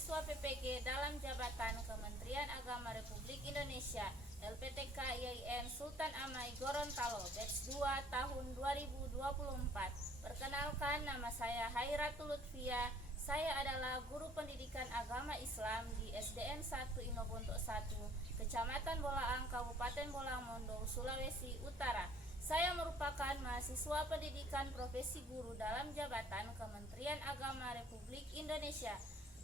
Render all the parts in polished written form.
mahasiswa PPG dalam jabatan Kementerian Agama Republik Indonesia LPTK IAIN Sultan Amai Gorontalo batch 2 tahun 2024. Perkenalkan, nama saya Hairatul Lutfia. Saya adalah guru pendidikan agama Islam di SDN 1 Inobonto 1, Kecamatan Bolaang, Kabupaten Bolamondo, Sulawesi Utara. Saya merupakan mahasiswa pendidikan profesi guru dalam jabatan Kementerian Agama Republik Indonesia.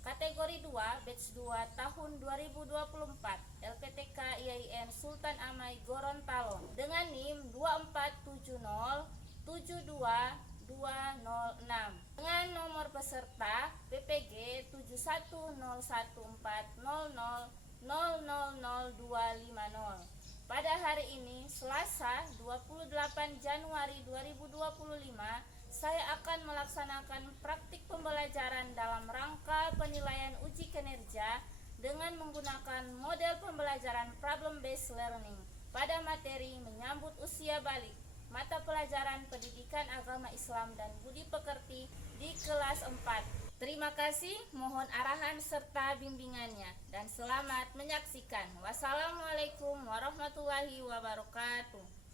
Kategori 2, batch 2 tahun 2024, LPTK IAIN Sultan Amai Gorontalo dengan NIM 247072206 dengan nomor peserta PPG 710140000250. Pada hari ini, Selasa 28 Januari 2025, saya akan melaksanakan praktik pembelajaran dalam rangka penilaian uji kinerja dengan menggunakan model pembelajaran problem based learning pada materi menyambut usia balik, mata pelajaran pendidikan agama Islam dan budi pekerti di kelas 4. Terima kasih, mohon arahan serta bimbingannya, dan selamat menyaksikan. Wassalamualaikum warahmatullahi wabarakatuh.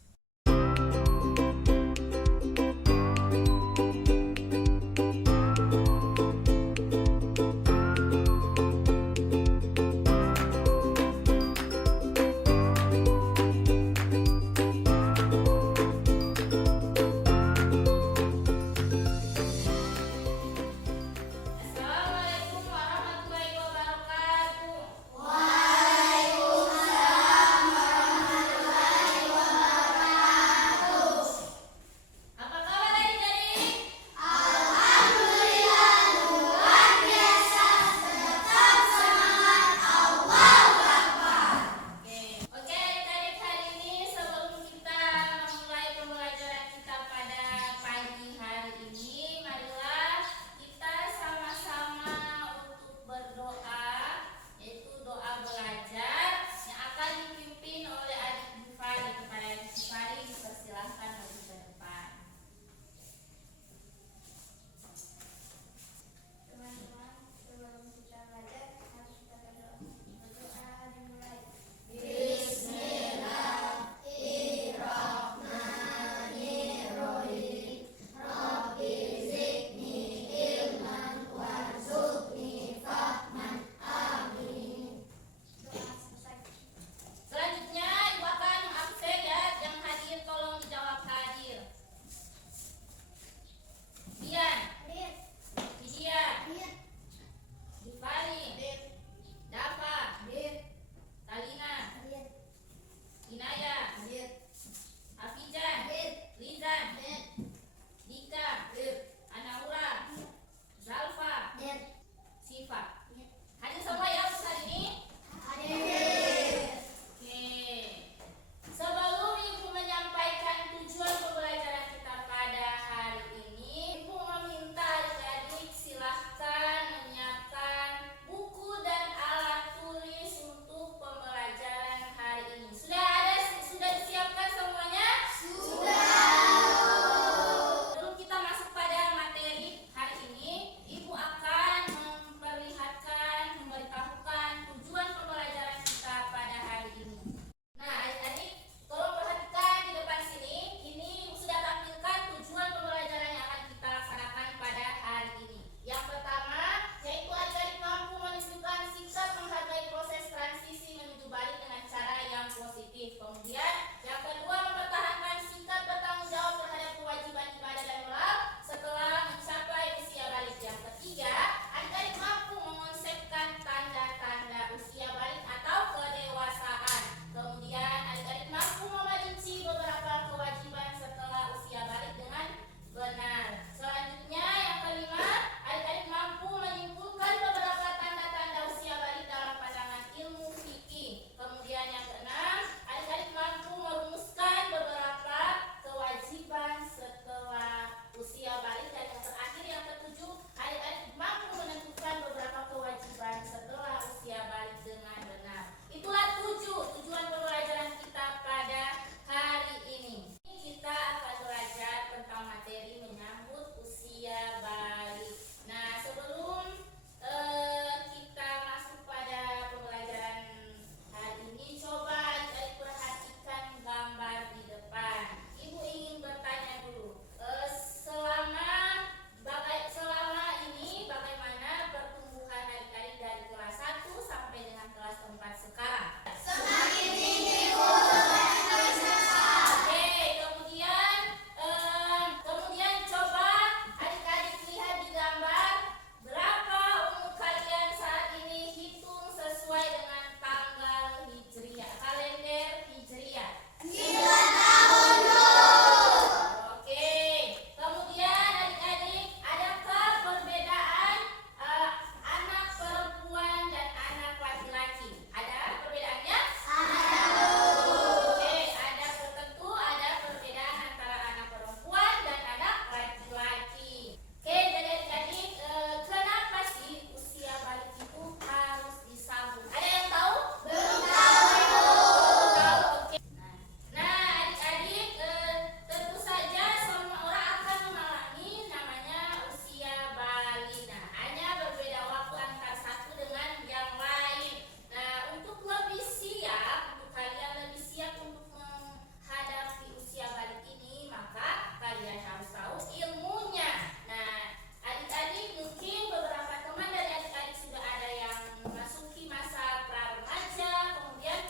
memasuki masa pra-remaja, kemudian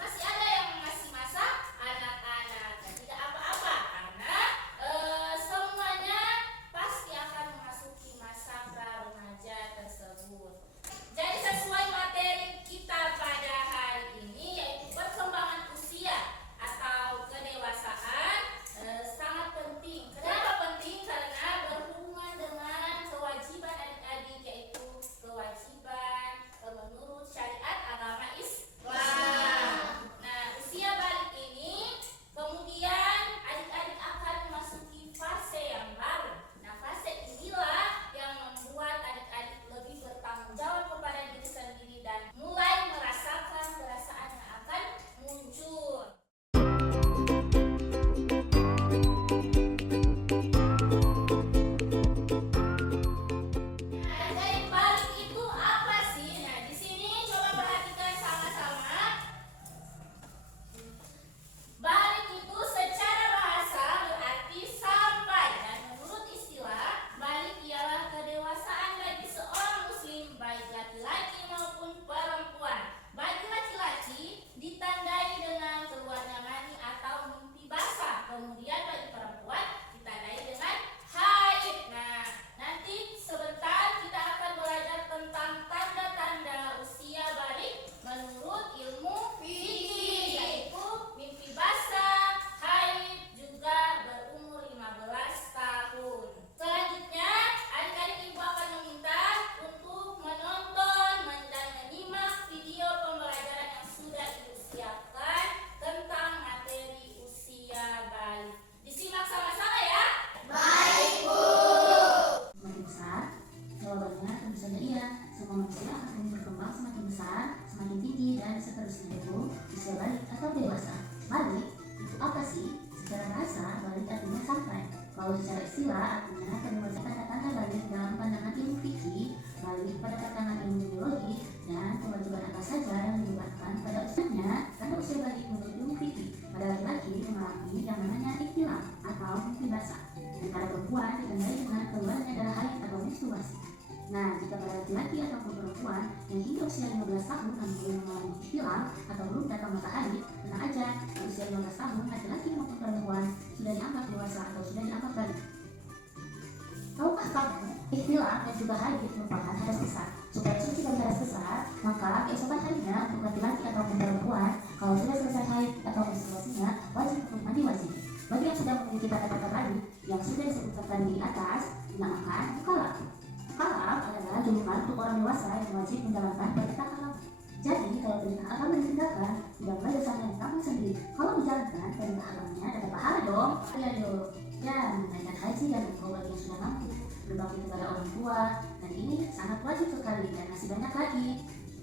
masih ada yang masih masa anak-anak. Dan tidak apa-apa karena semuanya pasti akan memasuki masa pra-remaja tersebut. Jadi sesuai materi kita pada hari ini yaitu perkembangan usia atau kedewasaan sangat penting. Kenapa penting? Karena berhubungan dengan kewajiban adik-adik yaitu kewajiban menurut syariat agama Islam. Nah, usia balik ini kemudian adik-adik akan memasuki fase yang baru. Nah, fase inilah yang membuat adik-adik lebih bertanggung jawab kepada diri sendiri dan mulai merasakan perasaan yang akan muncul. Nah, jadi balik itu apa sih? Nah, di sini coba perhatikan sama-sama. Balik itu secara bahasa berarti sampai, dan menurut istilah balik ialah kedewasaan bagi seorang muslim baik laki-laki maupun perempuan. Bagi laki-laki ditandai dengan keluarnya mani atau mimpi basah. Kemudian bagi perempuan ditandai dengan haid. Nah, nanti sebentar kita akan belajar tentang tanda-tanda usia balik menurut ilmu fikih, yaitu mimpi basah, haid, juga berumur 15 tahun. Selanjutnya, adik-adik ibu akan meminta untuk menonton dan menyimak video pembelajaran yang sudah ibu siapkan tentang materi usia balik. Disimak sama-sama ya. Baik, Bu. Semakin besar? Jawabannya tentu saja iya. Semua manusia akan terus berkembang semakin besar, semakin tinggi, dan seterusnya. Itu usia balik atau dewasa. Balik itu apa sih? Secara bahasa, balik artinya sampai. Kalau secara istilah, artinya kedewasaan tanda-tanda balik dalam pandangan ilmu fikih, balik pada tatanan ilmu biologi, dan kewajiban apa saja yang dilibatkan pada usianya. Tanda usia balik menurut ilmu fikih pada laki-laki mengalami yang namanya ihtilam atau mimpi basah, dan pada perempuan ditandai dengan keluarnya darah haid atau menstruasi. Nah, jika pada laki-laki ataupun perempuan yang hingga usia 15 tahun namun belum mengalami ihtilam atau belum datang matahari, tenang aja, di usia 15 tahun laki-laki maupun perempuan sudah dianggap dewasa atau sudah dianggap balik. Tahukah kamu, ihtilam dan juga haid merupakan hadas besar. Supaya suci dari hadas besar, maka keesokan harinya untuk laki-laki ataupun perempuan, kalau sudah selesai haid atau menstruasinya, wajib untuk mandi wajib. Bagi yang sudah memiliki tanda-tanda balik yang sudah disebutkan tadi di atas, dinamakan mukallaf. Mukallaf adalah julukan untuk orang dewasa yang wajib menjalankan perintah agama. Jadi, kalau perintah agama ditinggalkan, tidak boleh dosanya ditanggung sendiri. Kalau menjalankan perintah agamanya, dapat pahala dong. Ya, menunaikan haji dan umroh bagi yang sudah mampu, berbakti kepada orang tua, dan ini sangat wajib sekali dan masih banyak lagi.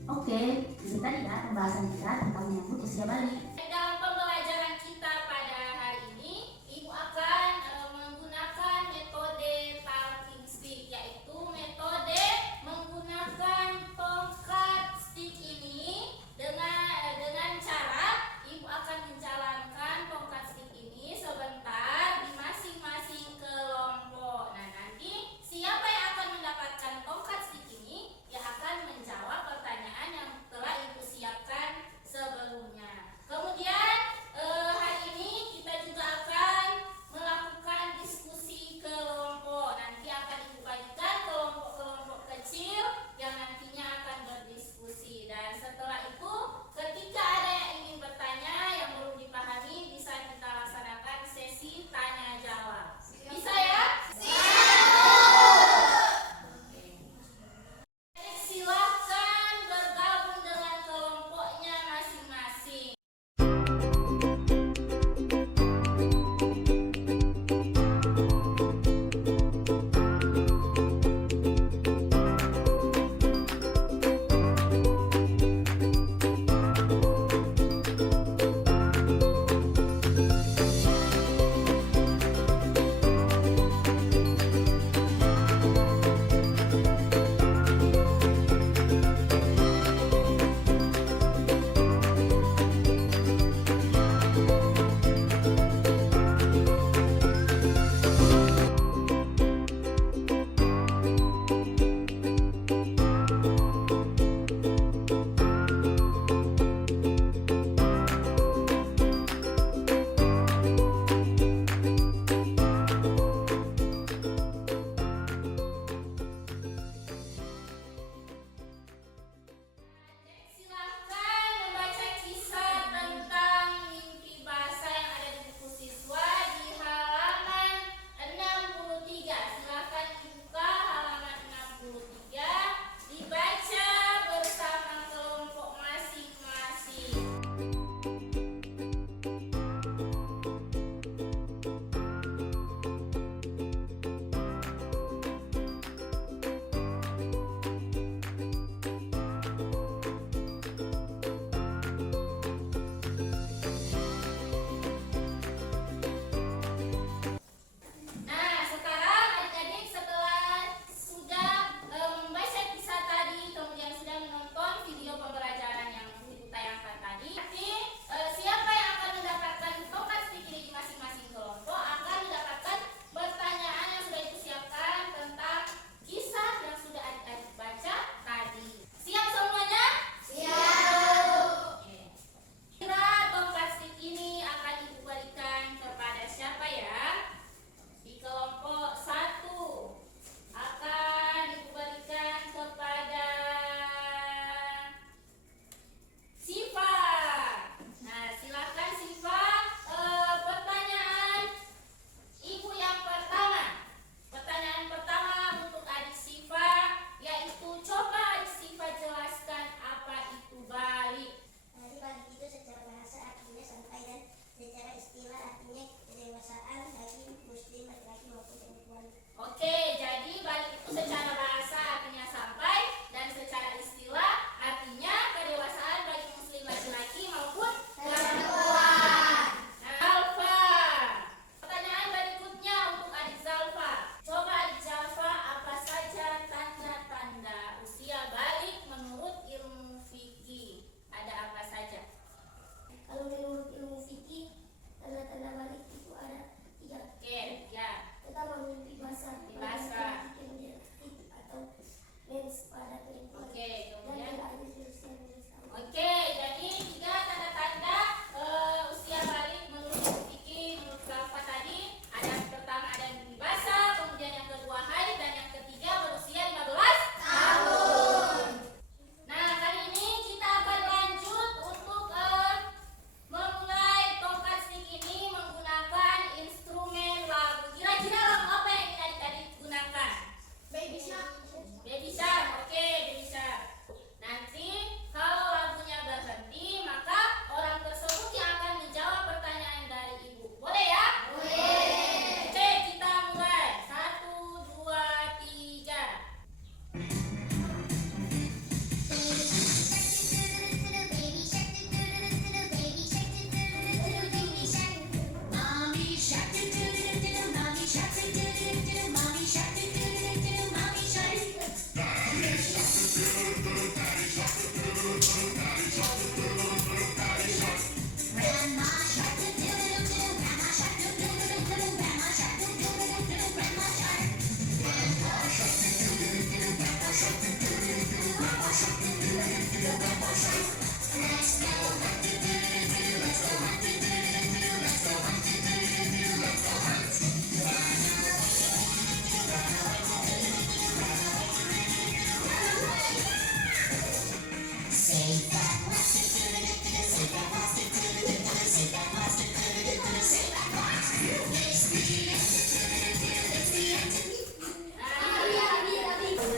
Oke, ini tadi ya pembahasan kita tentang menyambut usia balik. Dalam pembelajaran kita pada hari ini, ibu akan menggunakan metode talking stick, yaitu metode menggunakan tongkat stick ini dengan cara ibu akan menjalankan tongkat stick ini sebentar di masing-masing kelompok. Nah, nanti siapa yang akan mendapatkan tongkat stick ini yang akan menjawab pertanyaan yang telah ibu siapkan sebelumnya. Kemudian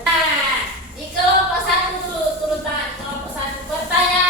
Nah, di kelompok satu dulu turun tangan. Kelompok satu bertanya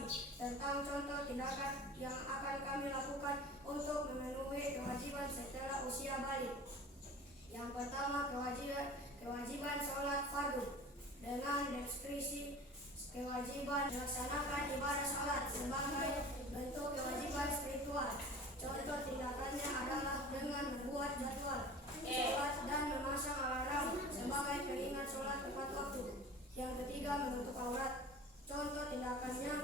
kami tentang contoh tindakan yang akan kami lakukan untuk memenuhi kewajiban setelah usia balik. Yang pertama, kewajiban sholat fardu dengan deskripsi kewajiban melaksanakan ibadah sholat sebagai bentuk kewajiban spiritual. Contoh tindakannya adalah dengan membuat jadwal sholat dan memasang alarm sebagai pengingat sholat tepat waktu. Yang ketiga, menutup aurat. Contoh tindakannya